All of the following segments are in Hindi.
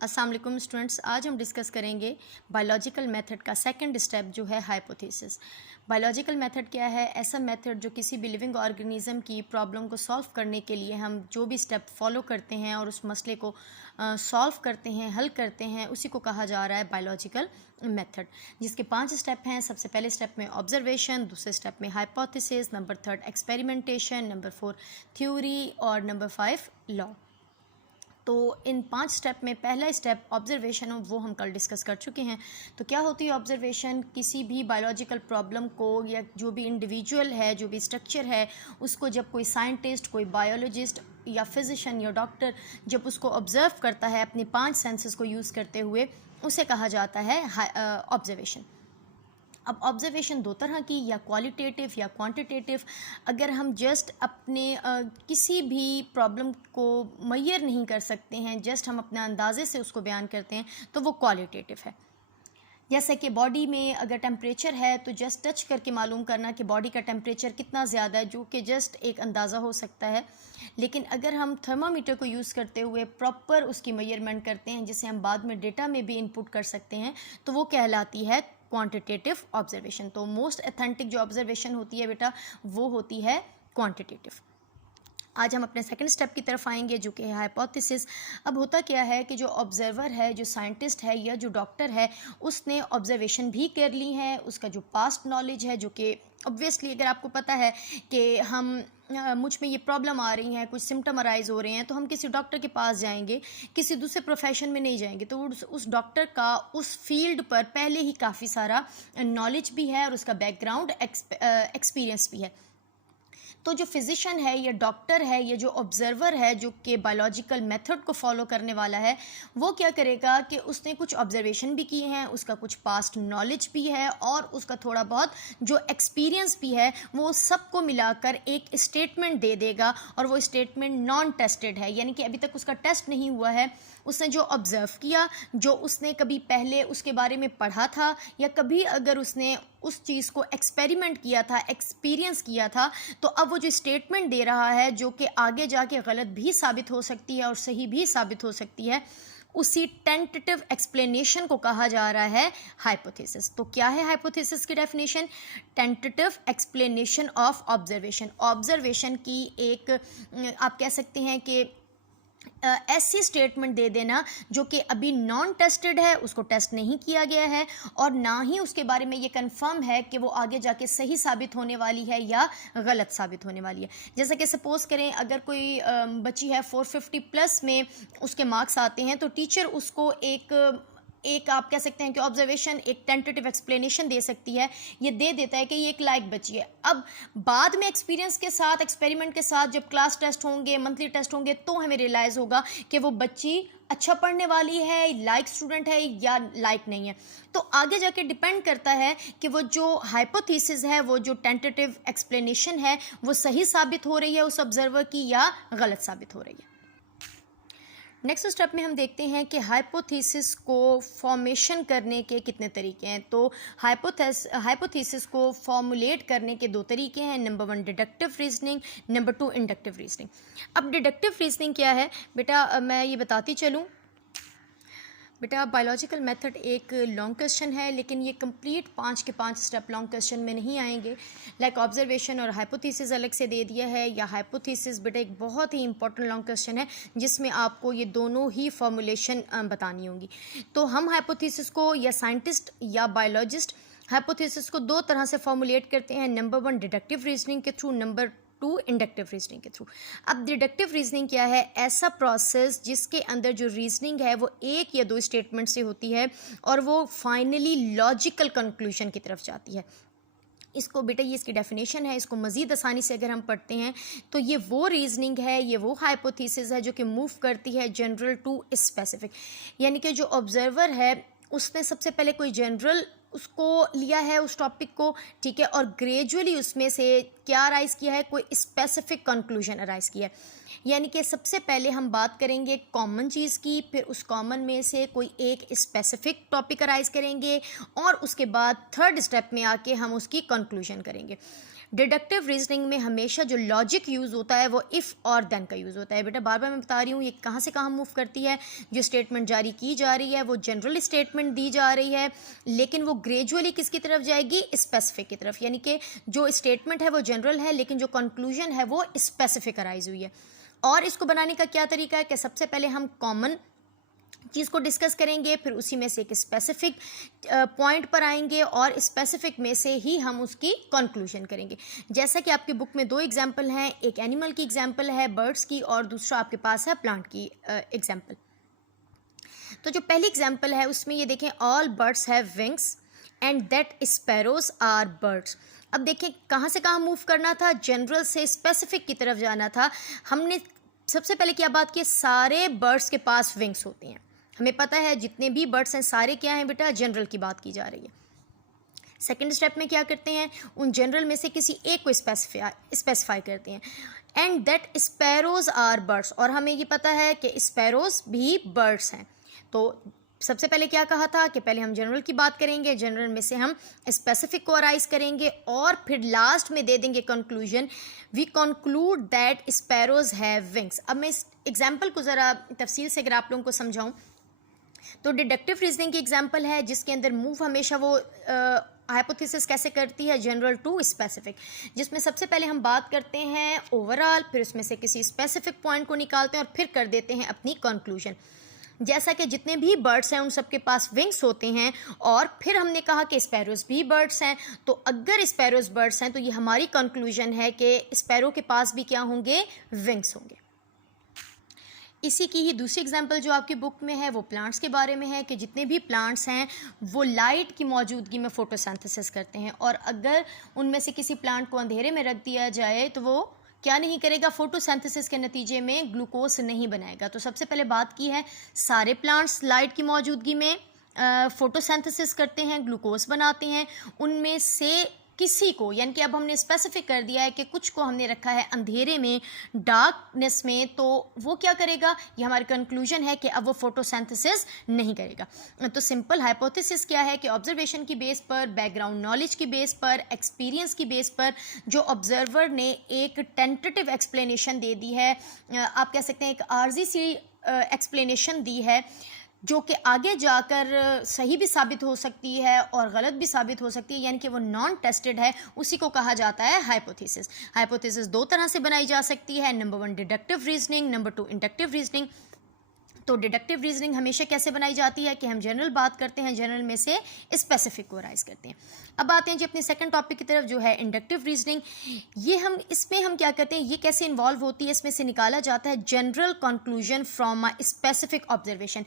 अस्सलाम वालेकुम स्टूडेंट्स, आज हम डिस्कस करेंगे बायोलॉजिकल मेथड का सेकंड स्टेप जो है हाइपोथेसिस। बायोलॉजिकल मेथड क्या है? ऐसा मेथड जो किसी भी लिविंग ऑर्गेनिज्म की प्रॉब्लम को सॉल्व करने के लिए हम जो भी स्टेप फॉलो करते हैं और उस मसले को सॉल्व करते हैं, हल करते हैं, उसी को कहा जा रहा है बायोलॉजिकल मेथड, जिसके 5 स्टेप हैं। सबसे पहले स्टेप में ऑब्जर्वेशन, दूसरे स्टेप में hypothesis, number 3 experimentation, number 4 theory और नंबर 5 लॉ। तो इन 5 स्टेप में पहला स्टेप ऑब्जर्वेशन हो, वो हम कल डिस्कस कर चुके हैं। तो क्या होती है ऑब्जर्वेशन? किसी भी बायोलॉजिकल प्रॉब्लम को या जो भी इंडिविजुअल है, जो भी स्ट्रक्चर है, उसको जब कोई साइंटिस्ट, कोई बायोलॉजिस्ट या फिजिशियन या डॉक्टर जब उसको ऑब्जर्व करता है अपने 5 सेंसेस को यूज़ करते हुए, उसे कहा जाता है ऑब्जर्वेशन। अब ऑब्जर्वेशन दो तरह की, या क्वालिटेटिव या क्वांटिटेटिव। अगर हम जस्ट अपने किसी भी प्रॉब्लम को मैयर नहीं कर सकते हैं, जस्ट हम अपने अंदाजे से उसको बयान करते हैं, तो वो क्वालिटेटिव है। जैसे कि बॉडी में अगर टेम्परेचर है तो जस्ट टच करके मालूम करना कि बॉडी का टेम्परेचर कितना ज़्यादा है, जो कि जस्ट एक अंदाज़ा हो सकता है। लेकिन अगर हम थर्मामीटर को यूज़ करते हुए प्रॉपर उसकी मेजरमेंट करते हैं, जिसे हम बाद में डेटा में भी इनपुट कर सकते हैं, तो वो कहलाती है क्वांटिटेटिव ऑब्जर्वेशन। तो मोस्ट ऑथेंटिक जो ऑब्जर्वेशन होती है बेटा, वो होती है क्वांटिटेटिव। आज हम अपने सेकंड स्टेप की तरफ आएंगे, जो कि है हाइपोथेसिस। अब होता क्या है कि जो ऑब्जर्वर है, जो साइंटिस्ट है या जो डॉक्टर है, उसने ऑब्जर्वेशन भी कर ली है। उसका जो पास्ट नॉलेज है, जो कि ऑब्वियसली अगर आपको पता है कि मुझ में ये प्रॉब्लम आ रही है, कुछ सिम्टम अराइज हो रहे हैं, तो हम किसी डॉक्टर के पास जाएंगे, किसी दूसरे प्रोफेशन में नहीं जाएंगे। तो उस डॉक्टर का उस फील्ड पर पहले ही काफ़ी सारा नॉलेज भी है और उसका बैकग्राउंड एक्सपीरियंस भी है। तो जो फिजिशियन है या डॉक्टर है या जो ऑब्जर्वर है, जो कि बायोलॉजिकल मेथड को फॉलो करने वाला है, वो क्या करेगा कि उसने कुछ ऑब्जर्वेशन भी किए हैं, उसका कुछ पास्ट नॉलेज भी है और उसका थोड़ा बहुत जो एक्सपीरियंस भी है, वो सबको मिलाकर एक स्टेटमेंट दे देगा। और वो स्टेटमेंट नॉन टेस्टेड है, यानी कि अभी तक उसका टेस्ट नहीं हुआ है। उसने जो ऑब्ज़र्व किया, जो उसने कभी पहले उसके बारे में पढ़ा था, या कभी अगर उसने उस चीज़ को एक्सपेरिमेंट किया था, एक्सपीरियंस किया था, तो अब वो जो स्टेटमेंट दे रहा है, जो कि आगे जाके गलत भी साबित हो सकती है और सही भी साबित हो सकती है, उसी टेंटेटिव एक्सप्लेनेशन को कहा जा रहा है हाइपोथेसिस। तो क्या है हाइपोथेसिस की definition? Tentative explanation of observation. Observation की एक आप कह सकते हैं कि ऐसी स्टेटमेंट दे देना जो कि अभी नॉन टेस्टेड है, उसको टेस्ट नहीं किया गया है, और ना ही उसके बारे में ये कंफर्म है कि वो आगे जाके सही साबित होने वाली है या गलत साबित होने वाली है। जैसे कि सपोज करें, अगर कोई बच्ची है 450 प्लस में उसके मार्क्स आते हैं, तो टीचर उसको एक आप कह सकते हैं कि ऑब्जर्वेशन, एक टेंटेटिव एक्सप्लेनेशन दे सकती है। ये दे देता है कि ये एक लायक बच्ची है। अब बाद में एक्सपीरियंस के साथ, एक्सपेरिमेंट के साथ, जब क्लास टेस्ट होंगे, मंथली टेस्ट होंगे, तो हमें रियलाइज़ होगा कि वो बच्ची अच्छा पढ़ने वाली है, लायक स्टूडेंट है या लायक नहीं है। तो आगे जाके डिपेंड करता है कि वो जो हाइपोथेसिस है, वो जो टेंटेटिव एक्सप्लेनेशन है, वो सही साबित हो रही है उस ऑब्जर्वर की या गलत साबित हो रही है। नेक्स्ट स्टेप में हम देखते हैं कि हाइपोथेसिस को फॉर्मेशन करने के कितने तरीके हैं। तो हाइपोथेसिस को फॉर्मुलेट करने के 2 तरीके हैं। Number 1 deductive reasoning, number 2 inductive reasoning. अब डिडक्टिव रीजनिंग क्या है बेटा, मैं ये बताती चलूँ। बेटा, बायोलॉजिकल मेथड एक लॉन्ग क्वेश्चन है, लेकिन ये कंप्लीट 5 के 5 स्टेप लॉन्ग क्वेश्चन में नहीं आएंगे। लाइक ऑब्जर्वेशन और हाइपोथेसिस अलग से दे दिया है, या हाइपोथेसिस बेटा एक बहुत ही इंपॉर्टेंट लॉन्ग क्वेश्चन है, जिसमें आपको ये दोनों ही फॉर्मुलेशन बतानी होंगी। तो हम हाइपोथेसिस को, या साइंटिस्ट या बायोलॉजिस्ट हाइपोथेसिस को 2 तरह से फॉर्मुलेट करते हैं। नंबर 1 डिडक्टिव रीजनिंग के थ्रू, नंबर 2 इंडक्टिव रीजनिंग के थ्रू। अब डिडक्टिव रीजनिंग क्या है? ऐसा प्रोसेस जिसके अंदर जो रीजनिंग है वो 1 या 2 स्टेटमेंट से होती है और वो फाइनली लॉजिकल कंक्लूजन की तरफ जाती है। इसको बेटा, ये इसकी डेफिनेशन है, इसको मज़ीद आसानी से अगर हम पढ़ते हैं तो ये वो रीजनिंग है, ये वो हाइपोथेसिस है जो कि मूव करती है जनरल टू स्पेसिफिक। यानी कि जो ऑब्जर्वर है, उसने सबसे पहले कोई जनरल उसको लिया है, उस टॉपिक को, ठीक है, और ग्रेजुअली उसमें से क्या अराइज किया है, कोई स्पेसिफिक कंक्लूजन अराइज किया है। यानी कि सबसे पहले हम बात करेंगे कॉमन चीज़ की, फिर उस कॉमन में से कोई एक स्पेसिफिक टॉपिक अराइज करेंगे, और उसके बाद 3rd स्टेप में आके हम उसकी कंक्लूजन करेंगे। डिडक्टिव रीजनिंग में हमेशा जो लॉजिक यूज़ होता है वो इफ़ और देन का यूज़ होता है। बेटा बार बार मैं बता रही हूँ ये कहाँ से कहाँ मूव करती है। जो स्टेटमेंट जारी की जा रही है वो जनरल स्टेटमेंट दी जा रही है, लेकिन वो ग्रेजुअली किसकी तरफ जाएगी, स्पेसिफिक की तरफ। यानी कि जो स्टेटमेंट है वो जनरल है, लेकिन जो कंक्लूजन है वो स्पेसिफिक अराइज हुई है। और इसको बनाने का क्या तरीका है कि सबसे पहले हम कॉमन चीज़ को डिस्कस करेंगे, फिर उसी में से एक स्पेसिफिक पॉइंट पर आएंगे और स्पेसिफिक में से ही हम उसकी कंक्लूजन करेंगे। जैसा कि आपकी बुक में दो एग्जाम्पल हैं, एक एनिमल की एग्जाम्पल है बर्ड्स की और दूसरा आपके पास है प्लांट की एग्जाम्पल। तो जो पहली एग्जाम्पल है उसमें ये देखें, all birds have wings and that sparrows are birds. अब देखें कहाँ से कहाँ मूव करना था, जनरल से स्पेसिफिक की तरफ जाना था। हमने सबसे पहले क्या बात की, सारे बर्ड्स के पास विंग्स होते हैं। हमें पता है जितने भी बर्ड्स हैं सारे क्या हैं बेटा, जनरल की बात की जा रही है। सेकेंड स्टेप में क्या करते हैं, उन जनरल में से किसी एक को स्पेसिफाई करते हैं, and that sparrows are birds. और हमें ये पता है कि स्पैरोज भी बर्ड्स हैं। तो सबसे पहले क्या कहा था कि पहले हम जनरल की बात करेंगे, जनरल में से हम स्पेसिफिक को अराइज करेंगे और फिर लास्ट में दे देंगे conclusion, we conclude that sparrows have wings. अब मैं इस एग्जाम्पल को ज़रा तफसील से अगर आप लोगों को समझाऊं तो डिडक्टिव रीजनिंग की एग्जाम्पल है जिसके अंदर मूव हमेशा वो हाइपोथेसिस कैसे करती है, जनरल टू स्पेसिफिक, जिसमें सबसे पहले हम बात करते हैं ओवरऑल, फिर उसमें से किसी स्पेसिफिक पॉइंट को निकालते हैं और फिर कर देते हैं अपनी कंक्लूजन। जैसा कि जितने भी बर्ड्स हैं उन सबके पास विंग्स होते हैं, और फिर हमने कहा कि स्पैरोज भी बर्ड्स हैं। तो अगर स्पैरोज बर्ड्स हैं तो ये हमारी कंक्लूजन है कि स्पैरो के पास भी क्या होंगे, विंग्स होंगे। इसी की ही दूसरी एग्जांपल जो आपकी बुक में है वो प्लांट्स के बारे में है कि जितने भी प्लांट्स हैं वो लाइट की मौजूदगी में फोटोसिंथेसिस करते हैं, और अगर उनमें से किसी प्लांट को अंधेरे में रख दिया जाए तो वो क्या नहीं करेगा, फोटोसिंथेसिस के नतीजे में ग्लूकोज नहीं बनाएगा। तो सबसे पहले बात की है सारे प्लांट्स लाइट की मौजूदगी में फोटोसिंथेसिस करते हैं, ग्लूकोज बनाते हैं। उनमें से किसी को, यानी कि अब हमने स्पेसिफिक कर दिया है कि कुछ को हमने रखा है अंधेरे में, डार्कनेस में, तो वो क्या करेगा, ये हमारी कंक्लूजन है कि अब वो फोटोसिंथेसिस नहीं करेगा। तो सिंपल हाइपोथेसिस क्या है कि ऑब्जर्वेशन की बेस पर, बैकग्राउंड नॉलेज की बेस पर, एक्सपीरियंस की बेस पर जो ऑब्जर्वर ने एक टेंटेटिव एक्सप्लेनेशन दे दी है, आप कह सकते हैं एक आर्जी सी एक्सप्लेनेशन दी है, जो कि आगे जाकर सही भी साबित हो सकती है और गलत भी साबित हो सकती है, यानी कि वो नॉन टेस्टेड है, उसी को कहा जाता है हाइपोथेसिस। हाइपोथेसिस दो तरह से बनाई जा सकती है, number 1 deductive reasoning, number 2 inductive reasoning. तो डिडक्टिव रीजनिंग हमेशा कैसे बनाई जाती है कि हम जनरल बात करते हैं, जनरल में से स्पेसिफिक को राइज करते हैं। अब आते हैं जी अपने सेकंड टॉपिक की तरफ जो है इंडक्टिव रीजनिंग। इसमें हम क्या करते हैं, ये कैसे इन्वॉल्व होती है, इसमें से निकाला जाता है general conclusion from a specific observation.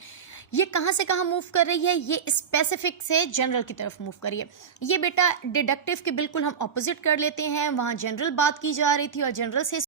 ये कहाँ से कहाँ मूव कर रही है, ये स्पेसिफिक से जनरल की तरफ मूव कर रही है। ये बेटा डिडक्टिव के बिल्कुल हम ऑपोजिट कर लेते हैं, वहाँ जनरल बात की जा रही थी और जनरल से